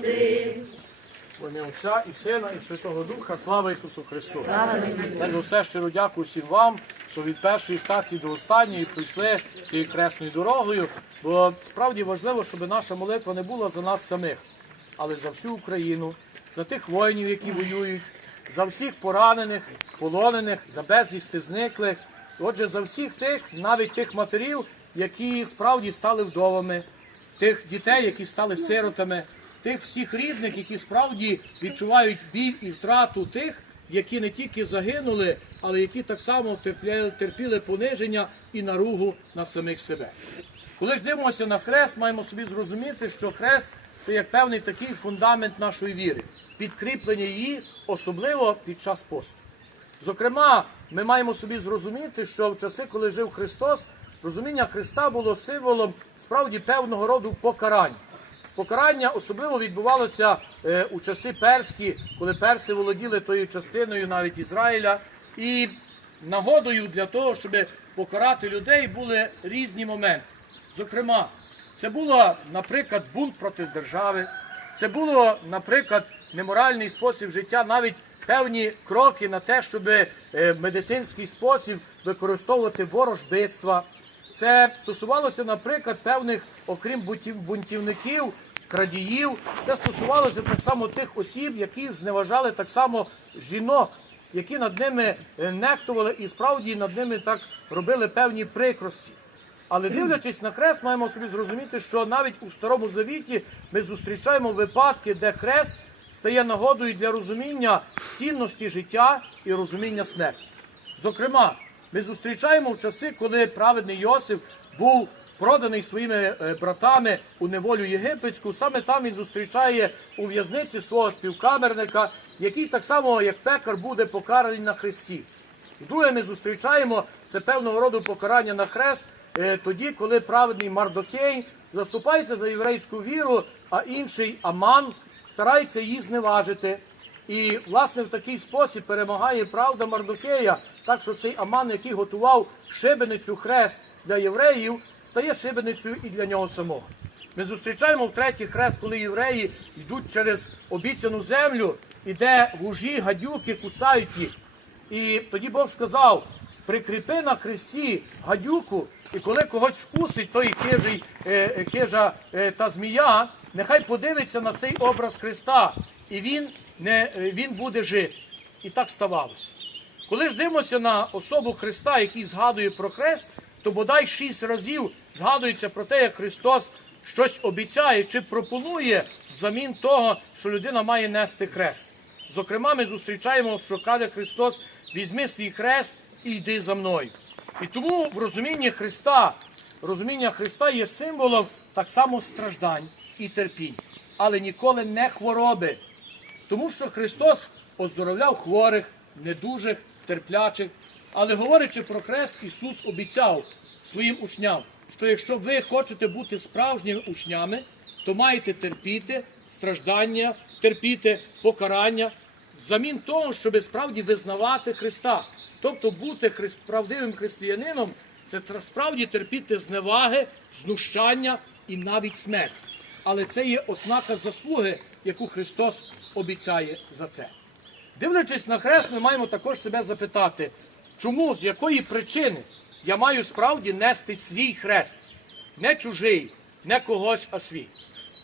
прости. В ім'я Отця і Сина, і Святого Духа, слава Ісусу Христу! Перш за все щиро дякую всім вам, що від першої стації до останньої пройшли цією хресною дорогою. Бо справді важливо, щоб наша молитва не була за нас самих, але за всю Україну, за тих воїнів, які воюють, за всіх поранених, полонених, за безвісти зниклих. Отже, за всіх тих, навіть тих матерів, які справді стали вдовами, тих дітей, які стали сиротами, тих всіх рідних, які справді відчувають біль і втрату тих, які не тільки загинули, але які так само терпіли, пониження і наругу на самих себе. Коли ж дивимося на хрест, маємо собі зрозуміти, що хрест це як певний такий фундамент нашої віри, підкріплення її, особливо під час посту. Зокрема, ми маємо собі зрозуміти, що в часи, коли жив Христос, розуміння Христа було символом справді певного роду покарань. Покарання особливо відбувалося е, у часи перські, коли перси володіли тою частиною навіть Ізраїля. І нагодою для того, щоб покарати людей, були різні моменти. Зокрема, це було, наприклад, бунт проти держави, це було, наприклад, неморальний спосіб життя, навіть певні кроки на те, щоб е, медицинський спосіб використовувати ворожбитства. Це стосувалося, наприклад, певних, окрім бунтівників, крадіїв. Це стосувалося так само тих осіб, які зневажали так само жінок, які над ними е, нехтували і справді над ними так робили певні прикрості. Але дивлячись на хрест, маємо собі зрозуміти, що навіть у Старому Завіті ми зустрічаємо випадки, де хрест стає нагодою для розуміння цінності життя і розуміння смерті. Зокрема, ми зустрічаємо в часи, коли праведний Йосиф був проданий своїми е, братами у неволю єгипетську. Саме там він зустрічає у в'язниці свого співкамерника, який так само, як пекар, буде покараний на хресті. Друге, ми зустрічаємо це певного роду покарання на хрест, е, тоді, коли праведний Мардокей заступається за єврейську віру, а інший Аман старається її зневажити. І, власне, в такий спосіб перемагає правда Мардокея, так що цей Аман, який готував шибеницю хрест для євреїв, стає шибеницею і для нього самого. Ми зустрічаємо втретє хрест, коли євреї йдуть через обіцяну землю, і де вужі, гадюки кусають їх. І тоді Бог сказав: прикріпи на хресті гадюку, і коли когось вкусить той хижий, е, е, хижа е, та змія, нехай подивиться на цей образ Христа, і він, не, е, він буде жити. І так ставалося. Коли ж дивимося на особу Христа, який згадує про хрест, то бодай шість разів згадується про те, як Христос щось обіцяє чи пропонує взамін того, що людина має нести хрест. Зокрема, ми зустрічаємо, що каже Христос: візьми свій хрест і йди за мною. І тому в розумінні Христа, розуміння Христа є символом так само страждань і терпінь, але ніколи не хвороби. Тому що Христос оздоровляв хворих, недужих, терплячих. Але говорячи про хрест, Ісус обіцяв своїм учням, що якщо ви хочете бути справжніми учнями, то маєте терпіти страждання, терпіти покарання, взамін того, щоб справді визнавати Христа. Тобто бути христ- правдивим християнином це справді терпіти зневаги, знущання і навіть смерть. Але це є ознака заслуги, яку Христос обіцяє за це. Дивлячись на хрест, ми маємо також себе запитати, чому, з якої причини я маю справді нести свій хрест, не чужий, не когось, а свій.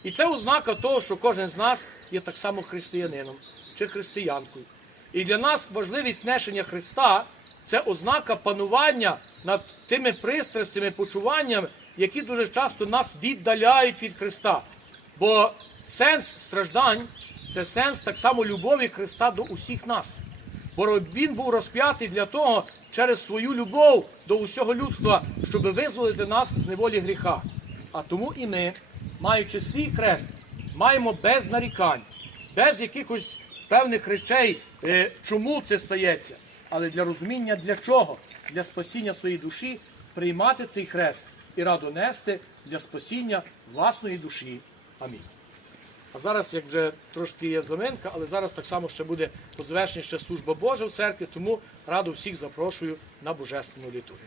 І це ознака того, що кожен з нас є так само християнином чи християнкою. І для нас важливість несення Христа це ознака панування над тими пристрастями, почуваннями, які дуже часто нас віддаляють від Христа. Бо сенс страждань це сенс так само любові Христа до усіх нас. Бо він був розп'ятий для того через свою любов до усього людства, щоб визволити нас з неволі гріха. А тому і ми, маючи свій хрест, маємо без нарікань, без якихось певних речей, е, чому це стається, але для розуміння для чого, для спасіння своєї душі, приймати цей хрест і радо нести для спасіння власної душі. Амінь. Зараз, як вже трошки є заминка, але зараз так само ще буде по ще служба Божа в церкві, тому раду всіх запрошую на божественну літургію.